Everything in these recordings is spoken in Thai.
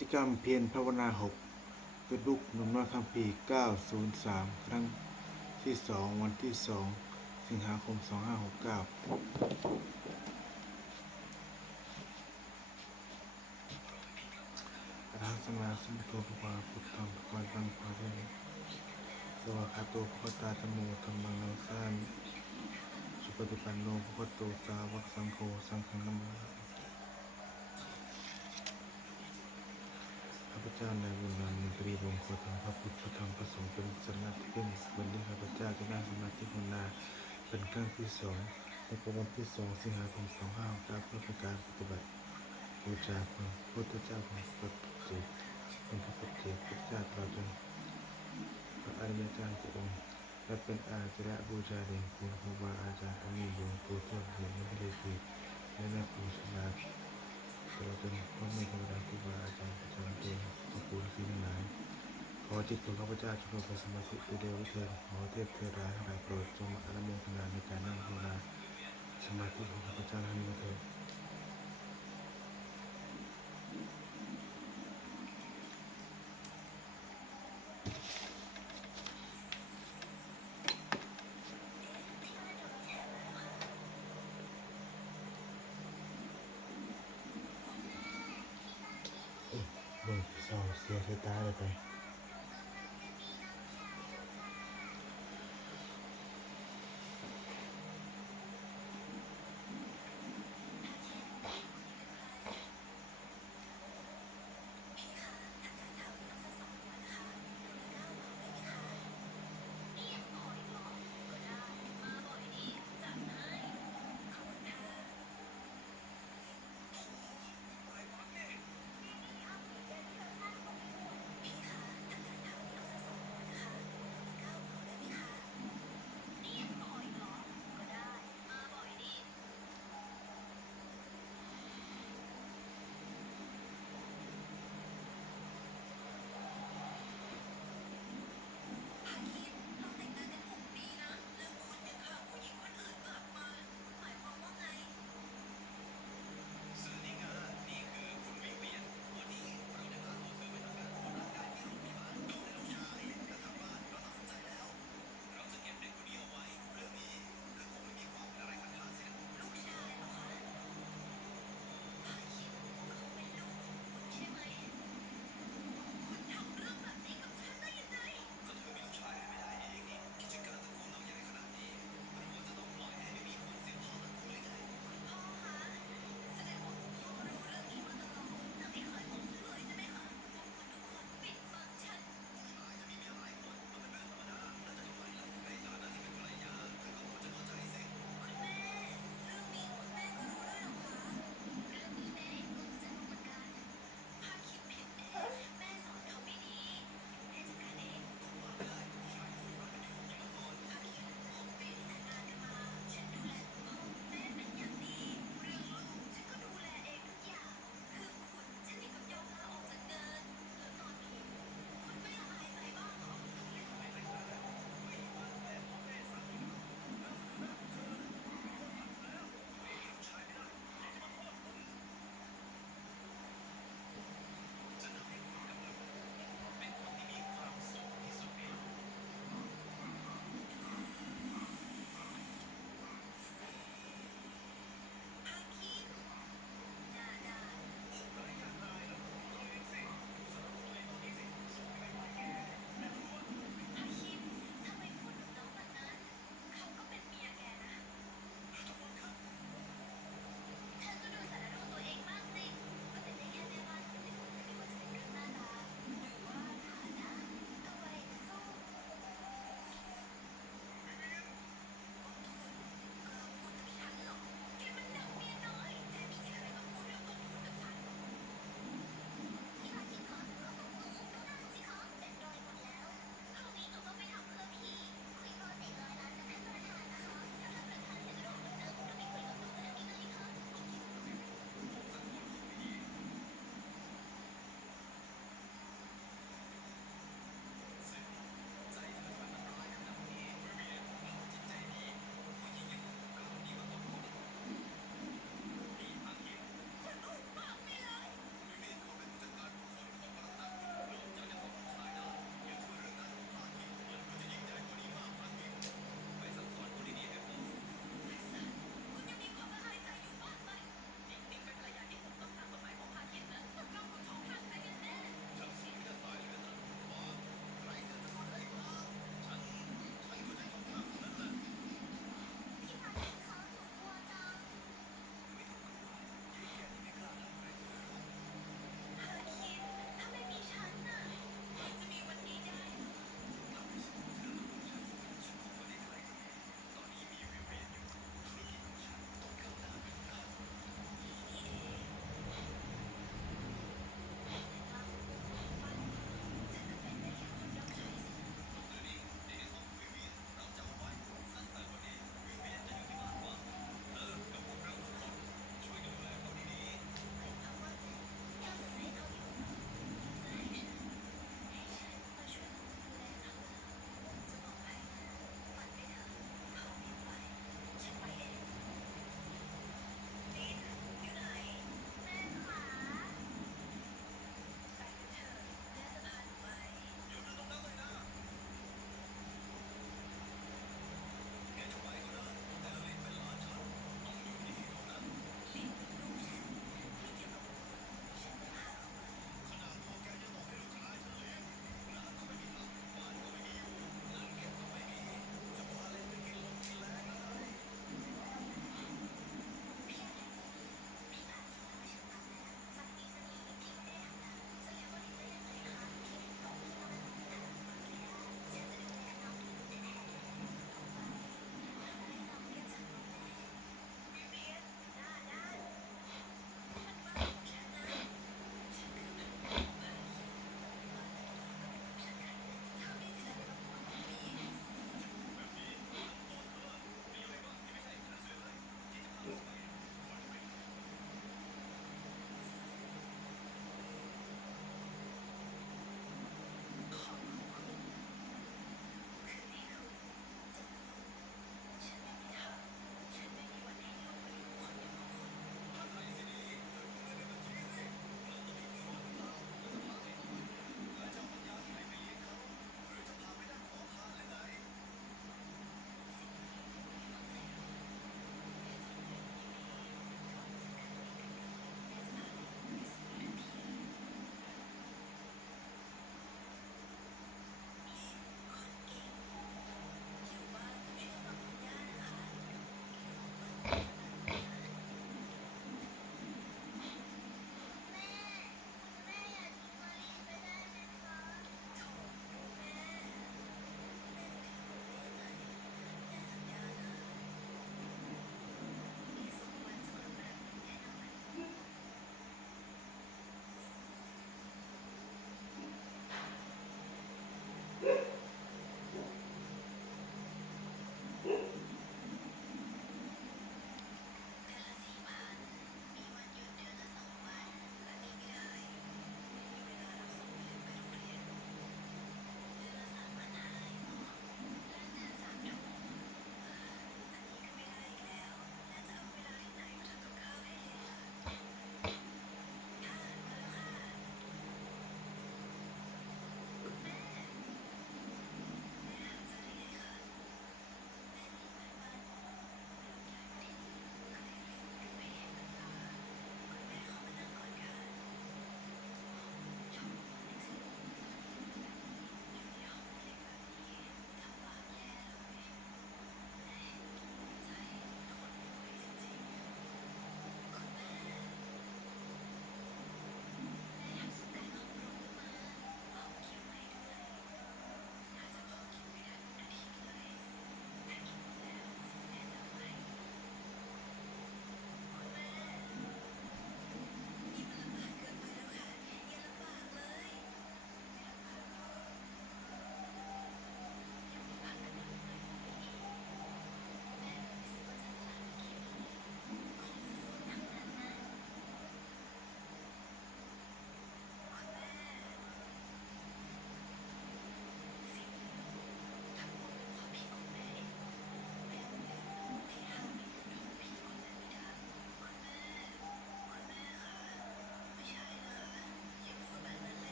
จกรรมเพียรภาวนา6เป็นลูกหนุ่มน้อยคำปี903ครั้งที่2วันที่2สิงหาคม2569อรหังสัมมาสัมพุทโธภควาพุทธังภควันตังภะเวสวากขาโตภควตาธัมโมธัมมังนัมสสามิสุปฏิปันโนภควโตสาวกสังโฆสังฆังนัมสสามิข้าพเจ้าในบุญนามมนตรีวงศ์ขอถึงพระพุทธพระธรรมพระสงฆ์เป็นสรณะที่พึ่งวันนี้ข้าพเจ้าจะนั่งสมาธิภาวนาเป็นครั้งที่2ในวันที่2สิงหาคม2569เพื่อเป็นการปฏิบัติบูชาพระพุทธเจ้าของพระปัจเจกเป็นพระปัจเจกพุทธเจ้าตลอดจนพระอริยเจ้าทุกองค์และเป็นอาจารย์บูชาเด่นคุณครูบาอาจารย์อันมีหลวงปู่ทวดเหรียญไม่ได้ตีและแม่ปู่ชลาตลอดจนพ่อแม่ธรรมดาครูบาอาจารย์ประจำตัวพระปู่ศรีนายขอจิตของข้าพเจ้าจงเป็นสมาธิเดียวเถิดขอเทพเทวดาทั้งหลายโปรดจงมาอนุโมทนาในการนั่งภาวนาสมาธิของข้าพเจ้านั้นเถิดเบิ่งเศร้าเสียสายตาเลยไป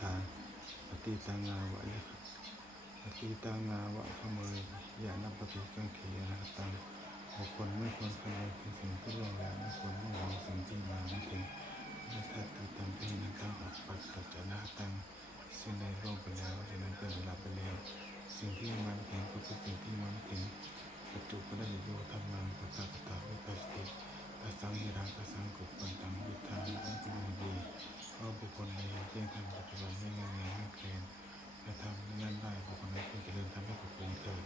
ถาปฏิตังงาวะยะปฏิตังงาวะขโมยยานับปฏิกังขีอนาคตังบุคคลไม่ควรขโมยสิ่งที่ล่วงแล้วไม่ควรมุ่งหวังสิ่งที่มาไม่ถึงและถ้าติดตามเป็นนั้นตั้งออกปัจจานาคตังสิ่งใดล่วงไปแล้วสิ่งนั้นเป็นเวลาไปแล้วสิ่งที่มาไม่ถึงก็คือสิ่งที่มาไม่ถึงปัจจุบันได้โยธรรมังปัตตาตาวิปัสสติตัสสังหิรังตัสสังกุปปันตังวิทานังกุมดีเพราะบุคคลในเที่ยงธรรมปัจจุบันไม่เงยเงยไม่เคลนและทำนั้นได้บุคคลนั้นเป็นเจริญทำให้กุศลเกิด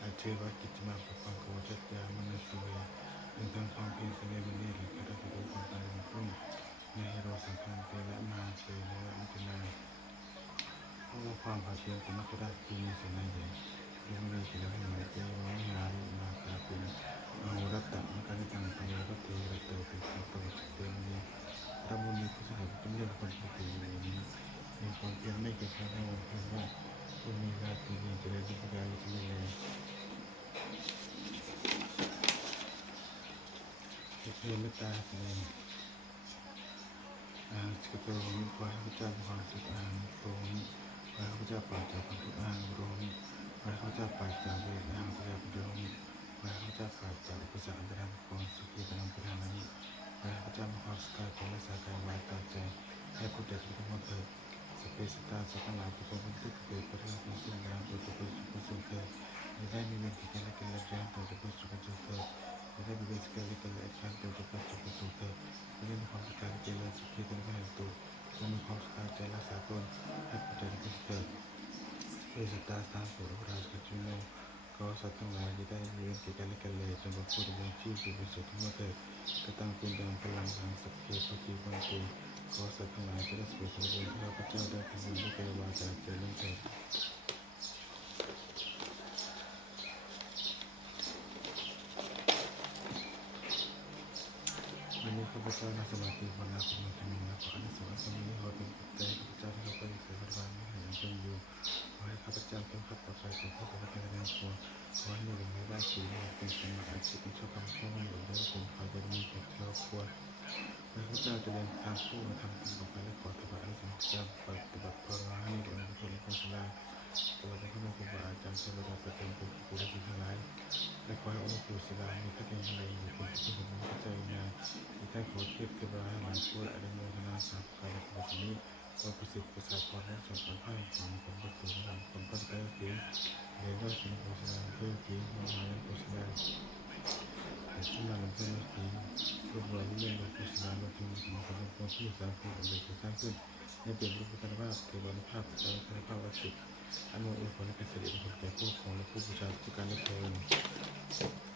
อาเชื่อว่ากิจมาปกปังโคจัตยามนุสเวเป็นทั้งความเพียรเสน่ห์นี้หรือกระทำด้วยความตายเป็นพุ่งในฮิโรสังขารเปและมาเปและมิถุนาเพราะว่าความผัดเปลี่ยนของมัจจุราชที่มีเสนาใหญ่ยังไม่ได้ที่เราให้หมายเจ้าว่าหาริมาตาเป็นมโหรัตตะมการตังตังเยรเตระเตติสัตตวัตเตมณีพระบุญมีผู้สนับสนุนเรื่องคนปกติอยู่นี้มีความเพียรไม่เกี่ยวกับในวันเพียงว่าผู้มีราตรีเรียนจะได้รับการวิจัยเลยเพื่อไม่ตาแสดงสกตโรมิขอให้พระเจ้ามีความสุขโรมิขอให้พระเจ้าปราศจากความทุกข์โรมิขอให้พระเจ้าปราศจากเวรพระเจ้าโรมิขอให้พระเจ้าปราศจากอุปสรรคอันตรายของสุขีพลังประทานนี้ขอให้พระเจ้ามีความสุขกายใจและสากายวาจาใจให้ผู้เด็กทุกคนเถิดสเปสตาสักหลายทุกคนที่เกิดประเทศของสิ่งใดตัวทุกคนสุขสุขเถิดไม่ได้มีเวรที่กันและกันและแจ้งตัวทุกคนสุขสุขเถิดไม่ได้มีเวรที่กันและกันและแจ้งตัวทุกคนสุขสุขเถิดไม่ได้มีความสุขกายใจและสุขีตัวไม่เห็นตัวและมีความสุขกายใจรักษาตนให้ผู้เด็กทุกคนเถิดสเปสตาสามสุรราชกัจจุโนก็สัตว์ทั้งหลายที่ได้มีเวรที่กันและกันเลยจนบรรลุดวงที่อยู่บนสุดทั้งหมดเถิดกระตังเป็นดังพลังทางสัพเพปฏิบัติ ขอสัตว์ทั้งหลายจะได้สู่สวรรค์ที่ข้าพเจ้าได้ทำบุญด้วยกายวาจาใจและใจวันนี้ข้าพเจ้านั่งสมาธิภาวนาเป็นธรรมะขออนุสาวรีย์นี้ขอเป็นปัจจัยข้าพเจ้าที่เข้าไปสู่สวรรค์ไม่ให้ยังเป็นอยู่ขอให้ข้าพเจ้าเป็นข้าพเจ้าไปสู่ข้าพเจ้าในครัวขอให้หนึ่งในได้สี่เป็นสมาอาชีพเป็นชอบทำข้อมูลหรือได้เป็นขอจะมีแต่ครอบครัวพระเจ้าจะเดินทางคู่มาทำการต่อไปและขอถวายให้สังฆเจ้าปฏิบัติภาวนาให้ดวงวิญญาณของสลาตลอดที่มีครูบาอาจารย์เทวดาประจำเป็นผู้ที่ทั้งหลายและขอให้องค์ปู่ศิลามีพระเดชอะไรอยู่เป็นที่ผมพระเจ้าอยู่นานที่ได้ขอเทียบเทวดาให้หลายผู้และอนุโมทนาสาธุการในครั้งนี้ขอประสิทธิ์ประสาทพรและจงผลให้ของผมประตูทางผมตั้งใจเสียงเรียนด้วยสิ่งปู่ศิลาเพื่อที่มหาปู่ศิลาซึ่งมาลงเพื่อนทีรูปรอยที่เล่นโดยโฆษณาโดยทีมของคนเป็นคนที่สร้างขึ้นหรือสร้างขึ้นในเปลี่ยนรูปคุณภาพเทวนุภาพใจคุณภาพวัตถุอนุเอกผลและการเสด็จผลแก่ผู้ของและผู้บูชาผู้การได้เทิน